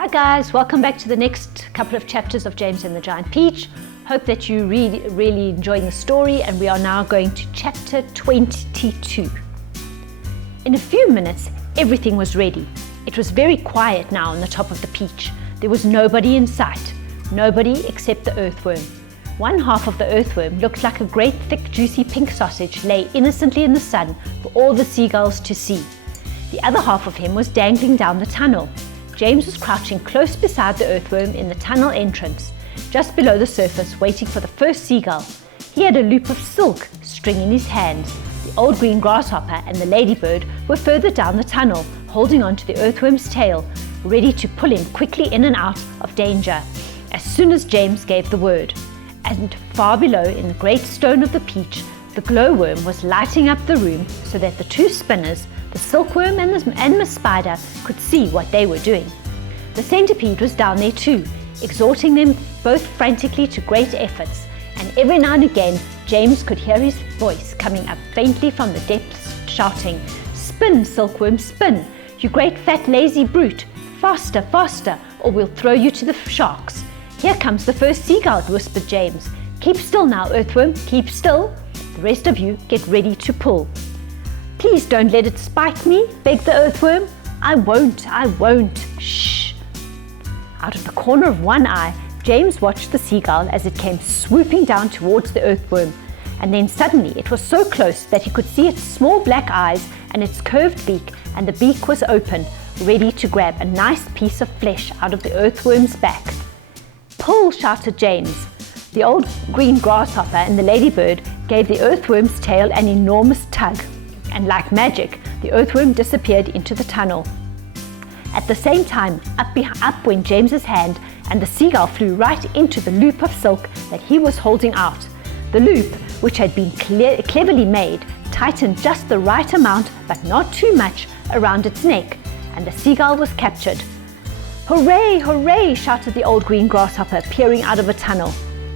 Hi guys, welcome back to the next couple of chapters of James and the Giant Peach. Hope that you really enjoying the story, and we are now going to chapter 22. In a few minutes, everything was ready. It was very quiet now on the top of the peach. There was nobody in sight, nobody except the earthworm. One half of the earthworm looked like a great thick juicy pink sausage lay innocently in the sun for all the seagulls to see. The other half of him was dangling down the tunnel. James was crouching close beside the earthworm in the tunnel entrance, just below the surface, waiting for the first seagull. He had a loop of silk string in his hands. The old green grasshopper and the ladybird were further down the tunnel, holding on to the earthworm's tail, ready to pull him quickly in and out of danger as soon as James gave the word. And far below, in the great stone of the peach, the glowworm was lighting up the room so that the two spinners, the silkworm and Miss Spider, could see what they were doing. The centipede was down there too, exhorting them both frantically to great efforts, and every now and again James could hear his voice coming up faintly from the depths, shouting, "Spin, silkworm, spin, you great fat lazy brute, faster, faster, or we'll throw you to the sharks. Here comes the first seagull," whispered James. "Keep still now, earthworm, keep still. The rest of you get ready to pull." "Please don't let it spike me," begged the earthworm. I won't. Shh." Out of the corner of one eye, James watched the seagull as it came swooping down towards the earthworm, and then suddenly it was so close that he could see its small black eyes and its curved beak, and the beak was open, ready to grab a nice piece of flesh out of the earthworm's back. "Pull!" shouted James. The old green grasshopper and the ladybird gave the earthworm's tail an enormous tug, and like magic, the earthworm disappeared into the tunnel. At the same time, up went James's hand, and the seagull flew right into the loop of silk that he was holding out. The loop, which had been cleverly made, tightened just the right amount, but not too much, around its neck, and the seagull was captured. "Hooray, hooray!" shouted the old green grasshopper, peering out of a tunnel.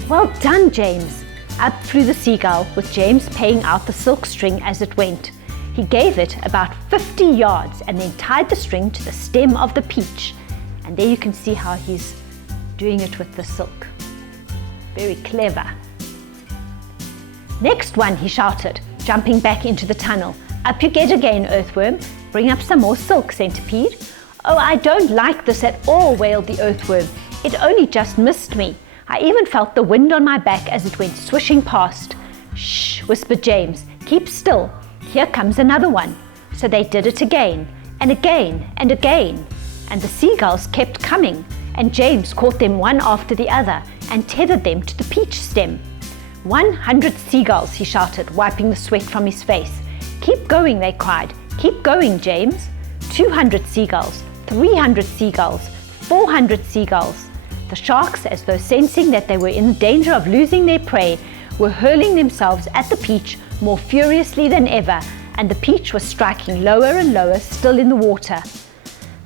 "Well done, James!" Up flew the seagull, with James paying out the silk string as it went. He gave it about 50 yards and then tied the string to the stem of the peach. And there you can see how he's doing it with the silk. Very clever. "Next one," he shouted, jumping back into the tunnel. "Up you get again, earthworm. Bring up some more silk, centipede." "Oh, I don't like this at all," wailed the earthworm. "It only just missed me. I even felt the wind on my back as it went swishing past." "Shh," whispered James. "Keep still. Here comes another one." So they did it again, and again, and again. And the seagulls kept coming, and James caught them one after the other and tethered them to the peach stem. 100 seagulls, he shouted, wiping the sweat from his face. "Keep going," they cried. "Keep going, James." 200 seagulls, 300 seagulls, 400 seagulls. The sharks, as though sensing that they were in danger of losing their prey, were hurling themselves at the peach more furiously than ever, and the peach was striking lower and lower still in the water.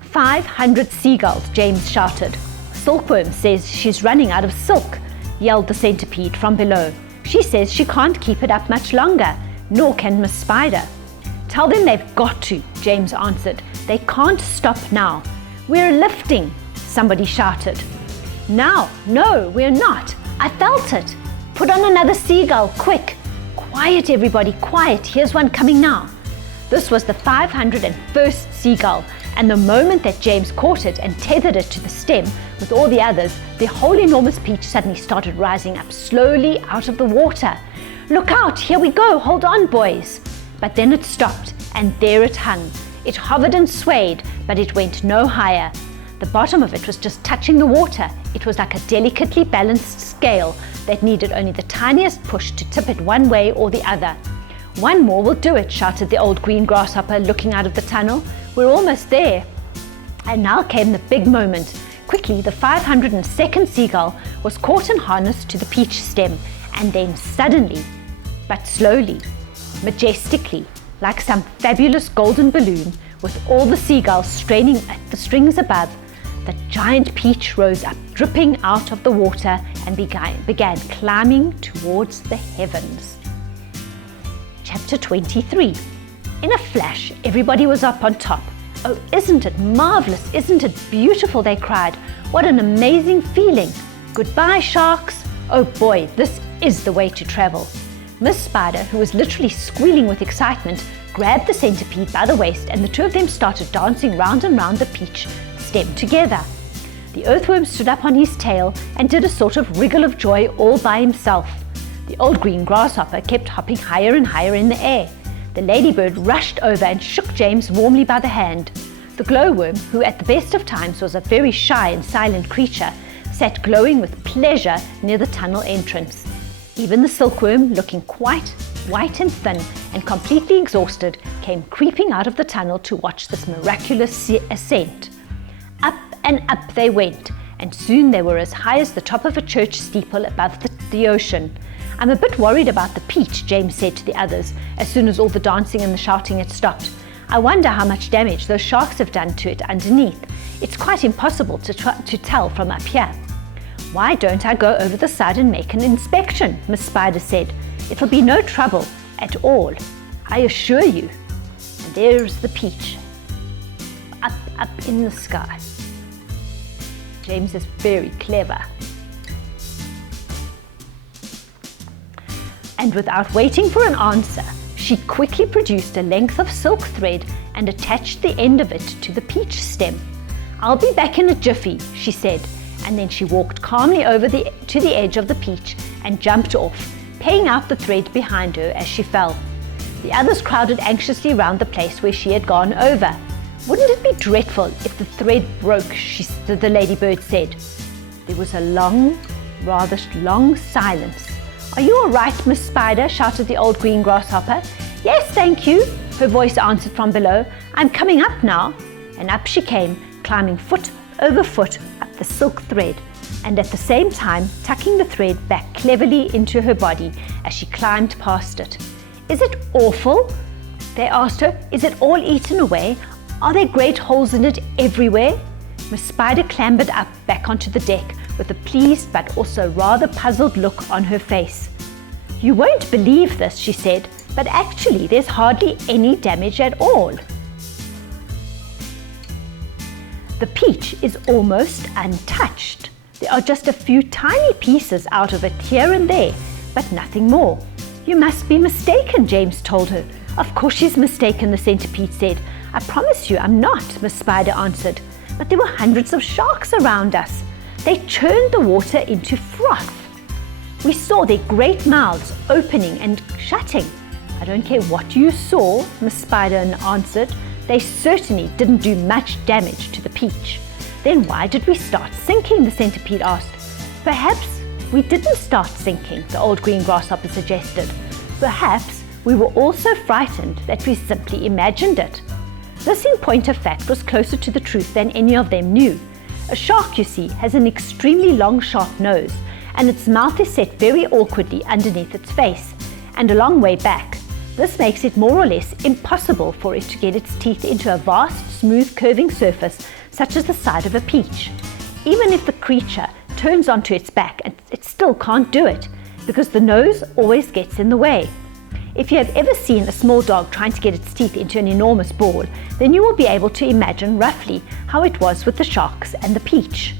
500 seagulls, James shouted. "Silkworm says she's running out of silk," yelled the centipede from below. "She says she can't keep it up much longer, nor can Miss Spider." "Tell them they've got to," James answered. "They can't stop now." "We're lifting," somebody shouted. "Now, no, we're not. I felt it. Put on another seagull, quick." "Quiet, everybody, quiet. Here's one coming now." This was the 501st seagull, and the moment that James caught it and tethered it to the stem with all the others, the whole enormous peach suddenly started rising up slowly out of the water. "Look out, here we go, hold on, boys." But then it stopped, and there it hung. It hovered and swayed, but it went no higher. The bottom of it was just touching the water. It was like a delicately balanced scale that needed only the tiniest push to tip it one way or the other. "One more will do it," shouted the old green grasshopper, looking out of the tunnel. "We're almost there." And now came the big moment. Quickly, the 502nd seagull was caught and harnessed to the peach stem, and then suddenly, but slowly, majestically, like some fabulous golden balloon, with all the seagulls straining at the strings above, the giant peach rose up, dripping out of the water, and began climbing towards the heavens. Chapter 23. In a flash, everybody was up on top. "Oh, isn't it marvelous? Isn't it beautiful?" they cried. "What an amazing feeling! Goodbye, sharks! Oh boy, this is the way to travel." Miss Spider, who was literally squealing with excitement, grabbed the centipede by the waist, and the two of them started dancing round and round the peach stem together. The earthworm stood up on his tail and did a sort of wriggle of joy all by himself. The old green grasshopper kept hopping higher and higher in the air. The ladybird rushed over and shook James warmly by the hand. The glowworm, who at the best of times was a very shy and silent creature, sat glowing with pleasure near the tunnel entrance. Even the silkworm, looking quite white and thin and completely exhausted, came creeping out of the tunnel to watch this miraculous ascent. Up and up they went, and soon they were as high as the top of a church steeple above the ocean. "I'm a bit worried about the peach," James said to the others as soon as all the dancing and the shouting had stopped. "I wonder how much damage those sharks have done to it underneath. It's quite impossible to tell from up here." "Why don't I go over the side and make an inspection?" Miss Spider said. "It'll be no trouble at all, I assure you." And there's the peach, up in the sky. James is very clever. And without waiting for an answer, she quickly produced a length of silk thread and attached the end of it to the peach stem. "I'll be back in a jiffy," she said, and then she walked calmly over to the edge of the peach and jumped off, paying out the thread behind her as she fell. The others crowded anxiously round the place where she had gone over. "Wouldn't it be dreadful if the thread broke?" the ladybird said. There was a rather long silence. "Are you all right, Miss Spider?" shouted the old green grasshopper. "Yes, thank you," her voice answered from below. "I'm coming up now." And up she came, climbing foot over foot up the silk thread, and at the same time tucking the thread back cleverly into her body as she climbed past it. "Is it awful?" they asked her. "Is it all eaten away? Are there great holes in it everywhere?" Miss Spider clambered up back onto the deck with a pleased but also rather puzzled look on her face. "You won't believe this," she said, "but actually there's hardly any damage at all. The peach is almost untouched. There are just a few tiny pieces out of it here and there, but nothing more." "You must be mistaken," James told her. "Of course she's mistaken," the centipede said. "I promise you I'm not," Miss Spider answered. "But there were hundreds of sharks around us. They churned the water into froth. We saw their great mouths opening and shutting." "I don't care what you saw," Miss Spider answered. "They certainly didn't do much damage to the peach." "Then why did we start sinking?" the centipede asked. "Perhaps we didn't start sinking," the old green grasshopper suggested. "Perhaps we were all so frightened that we simply imagined it." This, in point of fact, was closer to the truth than any of them knew. A shark, you see, has an extremely long, sharp nose, and its mouth is set very awkwardly underneath its face, and a long way back. This makes it more or less impossible for it to get its teeth into a vast, smooth, curving surface, such as the side of a peach. Even if the creature turns onto its back, it still can't do it, because the nose always gets in the way. If you have ever seen a small dog trying to get its teeth into an enormous ball, then you will be able to imagine roughly how it was with the sharks and the peach.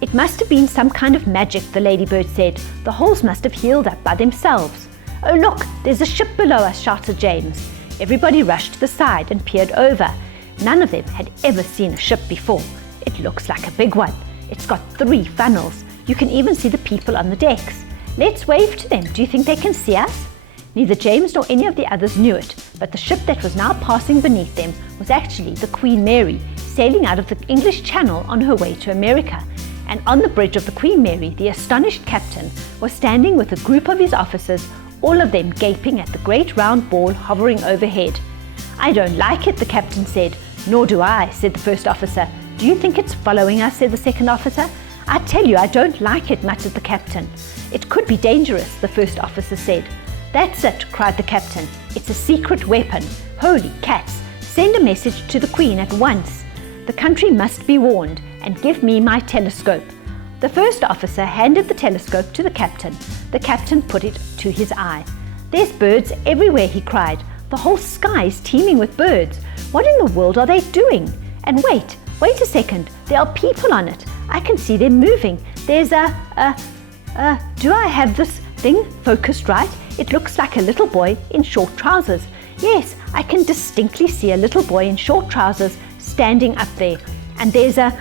"It must have been some kind of magic," the ladybird said. "The holes must have healed up by themselves." "Oh look, there's a ship below us," shouted James. Everybody rushed to the side and peered over. None of them had ever seen a ship before. "It looks like a big one. It's got 3 funnels. You can even see the people on the decks. Let's wave to them. Do you think they can see us?" Neither James nor any of the others knew it, but the ship that was now passing beneath them was actually the Queen Mary, sailing out of the English Channel on her way to America. And on the bridge of the Queen Mary, the astonished captain was standing with a group of his officers, all of them gaping at the great round ball hovering overhead. "I don't like it," the captain said. "Nor do I," said the first officer. "Do you think it's following us?" said the second officer. "I tell you I don't like it," muttered the captain. "It could be dangerous," the first officer said. "That's it," cried the captain. "It's a secret weapon. Holy cats! Send a message to the Queen at once. The country must be warned, and give me my telescope." The first officer handed the telescope to the captain. The captain put it to his eye. "There's birds everywhere," he cried. "The whole sky is teeming with birds. What in the world are they doing? And wait a second, there are people on it. I can see them moving. There's do I have this thing focused right? It looks like a little boy in short trousers. Yes, I can distinctly see a little boy in short trousers standing up there. And there's a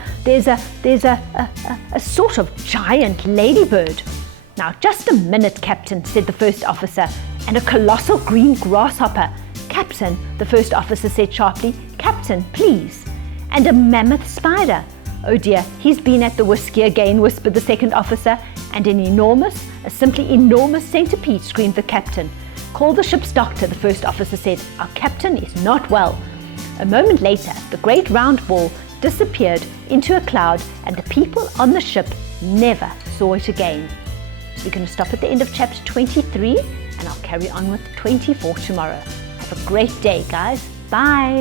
sort of giant ladybird. Now, just a minute, Captain, said the first officer, and a colossal green grasshopper. Captain, the first officer said sharply, Captain, please. And a mammoth spider. Oh dear, he's been at the whiskey again, whispered the second officer, and a simply enormous centipede, screamed the captain. Call the ship's doctor, the first officer said. Our captain is not well. A moment later, the great round ball disappeared into a cloud, and the people on the ship never saw it again. So we're going to stop at the end of chapter 23, and I'll carry on with 24 tomorrow. Have a great day, guys. Bye.